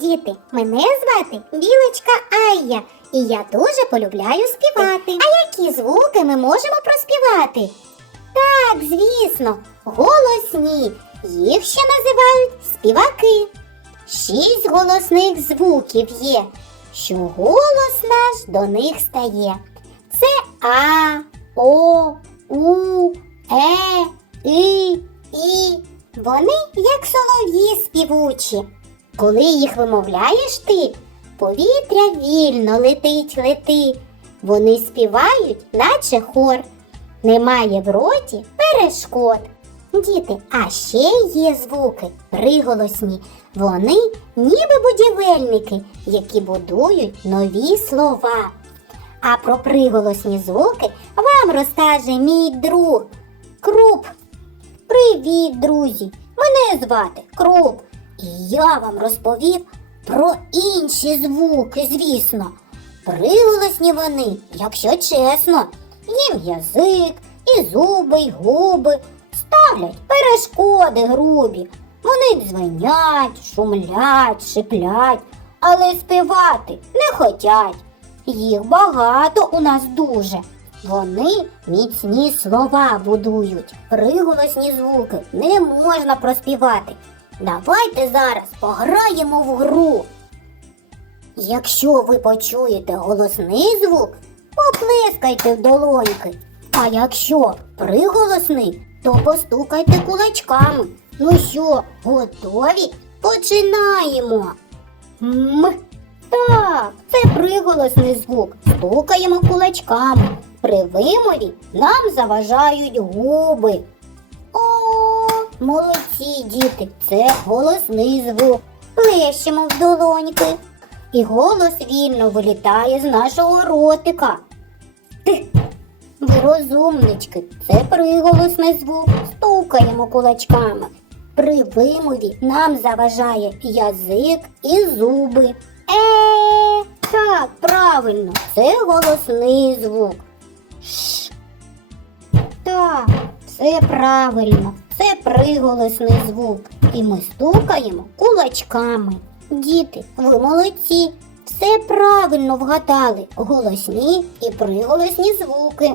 діти! Мене звати Білочка Айя, і я дуже полюбляю співати. А які звуки ми можемо проспівати? Так, звісно, голосні. Їх ще називають співаки. Шість голосних звуків є, що голос наш до них стає. Це А, О, У, Е, І, І. Вони як солов'ї співучі. Коли їх вимовляєш ти, повітря вільно летить, лети. Вони співають, наче хор. Немає в роті перешкод. Діти, а ще є звуки приголосні. Вони ніби будівельники, які будують нові слова. А про приголосні звуки вам розкаже мій друг Круп. Привіт, друзі! Мене звати Круп. І я вам розповів про інші звуки, звісно. Приголосні вони, якщо чесно, їм язик, і зуби, і губи ставлять перешкоди грубі. Вони дзвенять, шумлять, шиплять, але співати не хотять. Їх багато у нас дуже. Вони міцні слова будують. Приголосні звуки не можна проспівати. Давайте зараз пограємо в гру. Якщо ви почуєте голосний звук, поплескайте в долоньки. А якщо приголосний, то постукайте кулачками. Ну що, готові? Починаємо. М. Так, це приголосний звук. Стукаємо кулачками. При вимові нам заважають губи. Молодці діти, це голосний звук. Плещемо в долоньки. І голос вільно вилітає з нашого ротика. Ти, ви розумнички, це приголосний звук. Стукаємо кулачками. При вимові нам заважає язик і зуби. Е, так, правильно, це голосний звук. Ш. Так, все правильно, це приголосний звук. І ми стукаємо кулачками. Діти, ви молодці, все правильно вгадали голосні і приголосні звуки.